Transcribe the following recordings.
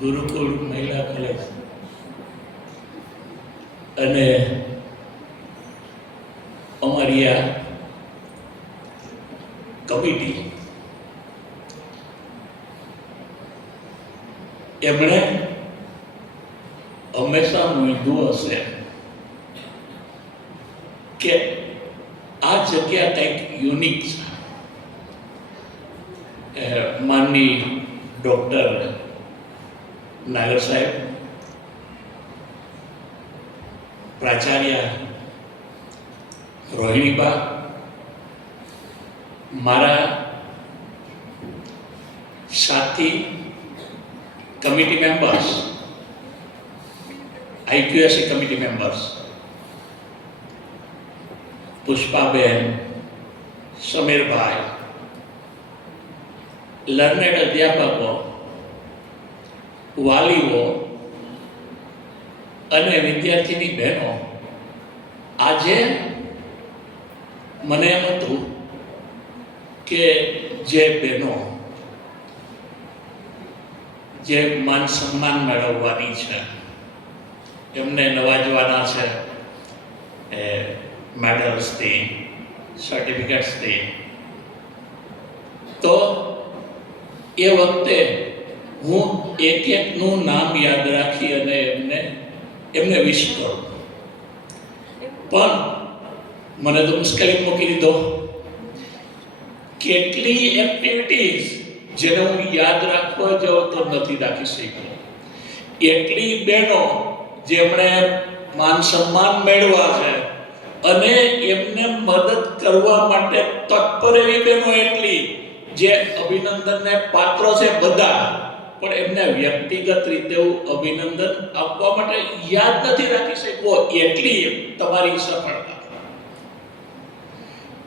ગુરુકુળ મહિલા કોલેજ અને અમારી આ કમિટી એમણે હંમેશા નોંધ્યું હશે કે આ જગ્યા કંઈક યુનિક છે. માનની ડૉક્ટર નાગર સાહેબ, પ્રાચાર્ય રોહિણીબા, મારા સાથી committee members, IQAC committee members Pushpaben, Samirbhai, learned અધ્યાપકો, વાલીઓ અને વિદ્યાર્થીની બહેનો, આજે મને એમ હતું કે જે બહેનો જે માન સન્માન મેળવવાની છે, એમને નવાજવાના છે મેડલ્સથી, સર્ટિફિકેટ્સથી, તો એ વખતે હું એક એકનું નામ યાદ રાખી અને એમને વિશ કરું. પણ મને તો મુશ્કેલી મૂકી દીધો. કેટલી એક્ટિવિટીઝ જેને હું યાદ રાખવા જાઉં તો નથી રાખી શક્યો. એટલી બહેનો જેમણે માન સન્માન મેળવ્યા છે અને એમને મદદ કરવા માટે તત્પર એવી બહેનો એટલી જે અભિનંદનને પાત્ર છે બધા, પણ એમને વ્યક્તિગત રીતે હું અભિનંદન આપવા માટે યાદ નથી રાખી શક્યો. એટલી તમારી સફળતા.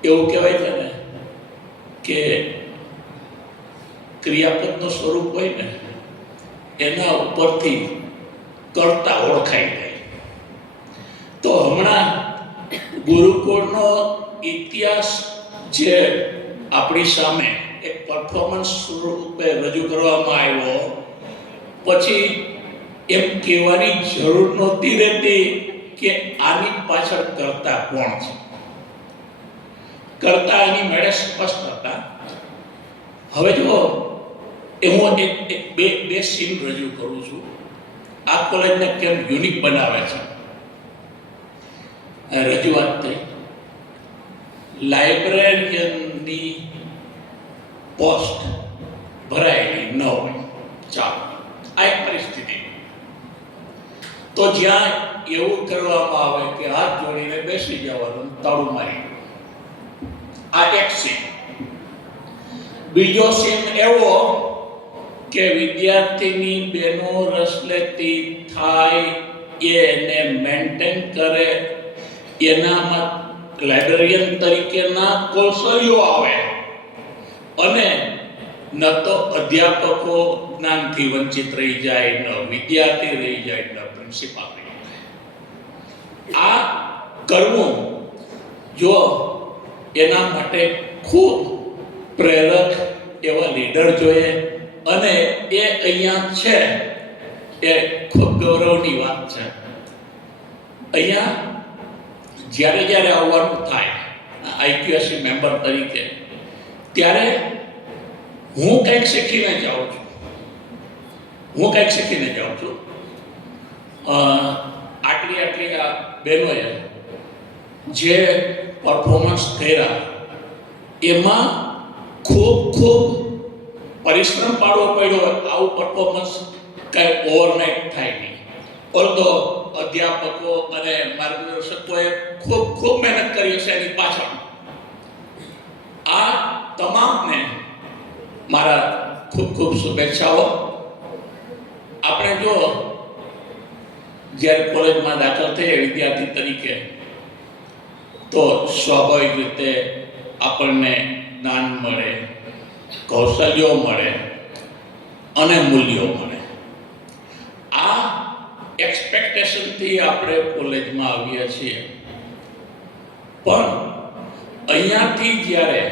એવું કહેવાય છે ને કે ક્રિયાપદનું સ્વરૂપ હોય ને એના ઉપરથી કરતા ઓળખાઈ જાય. તો હમણાં ગુરુકુળનો ઇતિહાસ જે આપણી સામે એક પરફોર્મન્સ રૂપે રજૂ કરવામાં આવ્યો, પછી એમ કહેવાની જરૂર નહોતી રહેતી કે આની પાછળ કરતા કોણ છે. કરતા એની મેળે સ્પષ્ટ હતા. હવે જો હું બે સીન રજૂ કરું છું. આ કોલેજને કેમ યુનિક બનાવે છે. રજૂઆત થઈ, લાઇબ્રેરિયનની પોસ્ટ ભરાયેલી ન હોય, ચાલો આ એક પરિસ્થિતિ. તો જ્યાં એવું કરવામાં આવે કે હાથ જોડીને બેસી જવાનું, તાળું મારી, આ એક સીન. બીજો સીન એવો કે વિદ્યાર્થીની બહેનો રસ લેતી થાય, એને મેન્ટેન કરે, એનામાં લાઇબ્રેરિયન તરીકેના કૌશલ્યો આવે, અને ન તો અધ્યાપકો જ્ઞાનથી વંચિત રહી જાય, ન વિદ્યાર્થી રહી જાય, ન પ્રિન્સિપાલ રહી જાય. આ કરવું જો એના માટે ખૂબ પ્રેરક એવા લીડર જોઈએ, અને એ અહીંયા છે એ ખૂબ ગૌરવની વાત છે. અહીંયા જ્યારે આવવાનું થાય આઈક્યુએસસી મેમ્બર તરીકે, ત્યારે હું કંઈક શીખીને જાઉં છું. આટલી આ બહેનોએ જે પરફોર્મન્સ કર્યા એમાં ખૂબ પરિશ્રમ પાડવો પડ્યો. આવું પરફોર્મન્સ કંઈ ઓવરનાઇટ થાય નહીં. ઓલધો અધ્યાપકો અને માર્ગદર્શકોએ ખૂબ મહેનત કરી હશે એની પાછળ. આ તમામને મારા ખૂબ શુભેચ્છાઓ. આપણે જો જ્યારે કોલેજમાં દાખલ થઈએ વિદ્યાર્થી તરીકે, તો સ્વાભાવિક રીતે આપણને જ્ઞાન મળે, કૌશલ્યો મળે અને મૂલ્યો મળે. આ એક્સપેક્ટેશનથી આપણે કોલેજમાં આવીએ છીએ. પણ અહીંયાથી જ્યારે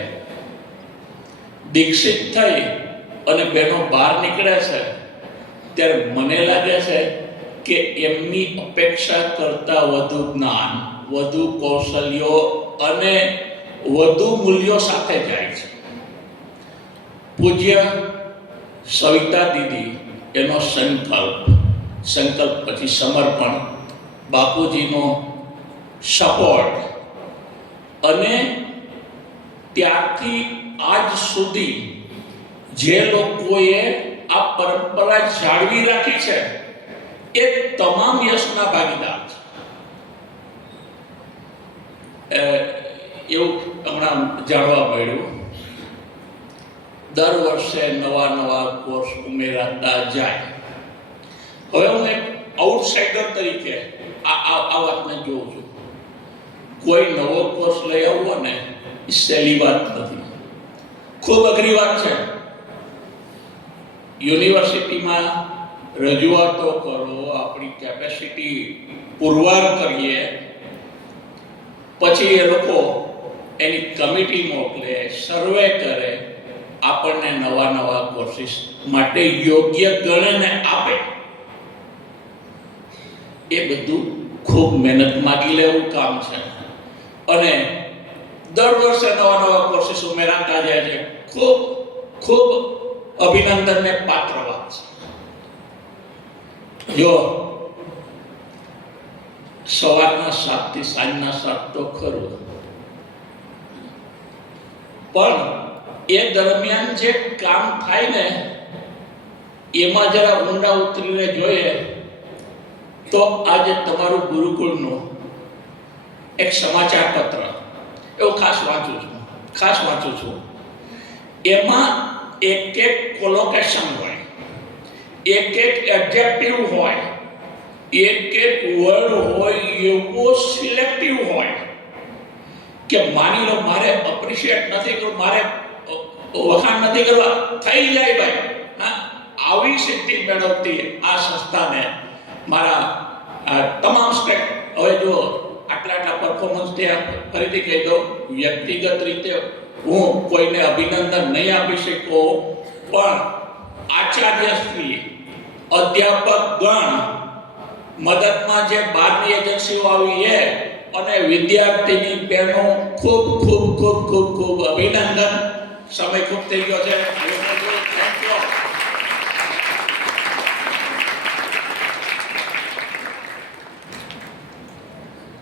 દીક્ષિત થઈ અને બહેનો બહાર નીકળે છે, ત્યારે મને લાગે છે કે એમની અપેક્ષા કરતા વધુ જ્ઞાન, વધુ કૌશલ્યો અને વધુ મૂલ્યો સાથે જાય છે. પૂજ્ય સવિતા દીદી એનો સંકલ્પ પછી સમર્પણ, બાપુજીનો સપોર્ટ અને ત્યારથી આજ સુધી જે લોકોએ આ પરંપરા જાળવી રાખી છે એ તમામ યશના ભાગીદાર છે. એવું હમણાં જાણવા મળ્યું, દર વર્ષે નવા કોર્સ ઉમેરાતા જાય. હવે હું એક આઉટસાઇડર તરીકે આ વાતને જોઉં છું. કોઈ નવો કોર્સ લઈ આવવો ને એ સહેલી વાત નથી, ખૂબ અઘરી વાત છે. યુનિવર્સિટીમાં રજૂઆતો કરો, આપણી કેપેસિટી પુરવાર કરીએ, પછી એ લોકો એની કમિટી મોકલે, સર્વે કરે, આપણને નવા કોર્સિસ માટે યોગ્ય ગણને આપે. એ બધું ખૂબ મહેનત માગી લેવું કામ છે અને દર વર્ષે નવા કોર્સિસ ઉમેરાતા જાય છે. ખૂબ અભિનંદનને પાત્ર વાત છે. જો સવારના 7 થી સાંજના 7 તો ખરું, પણ એ દરમિયાન જે કામ થાય ને એમાં જરા ઊંડા ઉતરીને જોઈએ તો આજે તમારું ગુરુકુળનું એક સમાચાર પત્ર એવું ખાસ વાંચું છું. એમાં એક કોલોકેશન હોય, એક એડજેક્ટિવ હોય, એક વર્ડ હોય, એવો સિલેક્ટિવ હોય કે માની લો મારે એપ્રિશિએટ નથી કરવું, મારે વખાણ નથી કરવા, થઈ જાય ભાઈ. આવી સિદ્ધિ મેળવતી આ સંસ્થાને મારા તમામ સ્ટેક, હવે જો આટલા પરફોર્મન્સ ત્યાં ફરીથી કહી દઉં, વ્યક્તિગત રીતે હું કોઈને અભિનંદન નહીં આપી શકું, પણ આચાર્યશ્રી, અધ્યાપક ગણ, મદદમાં જે બહારની એજન્સીઓ આવી એ અને વિદ્યાર્થીની બહેનો ખૂબ અભિનંદન. સમય ખૂબ થઈ ગયો છે. Thank you.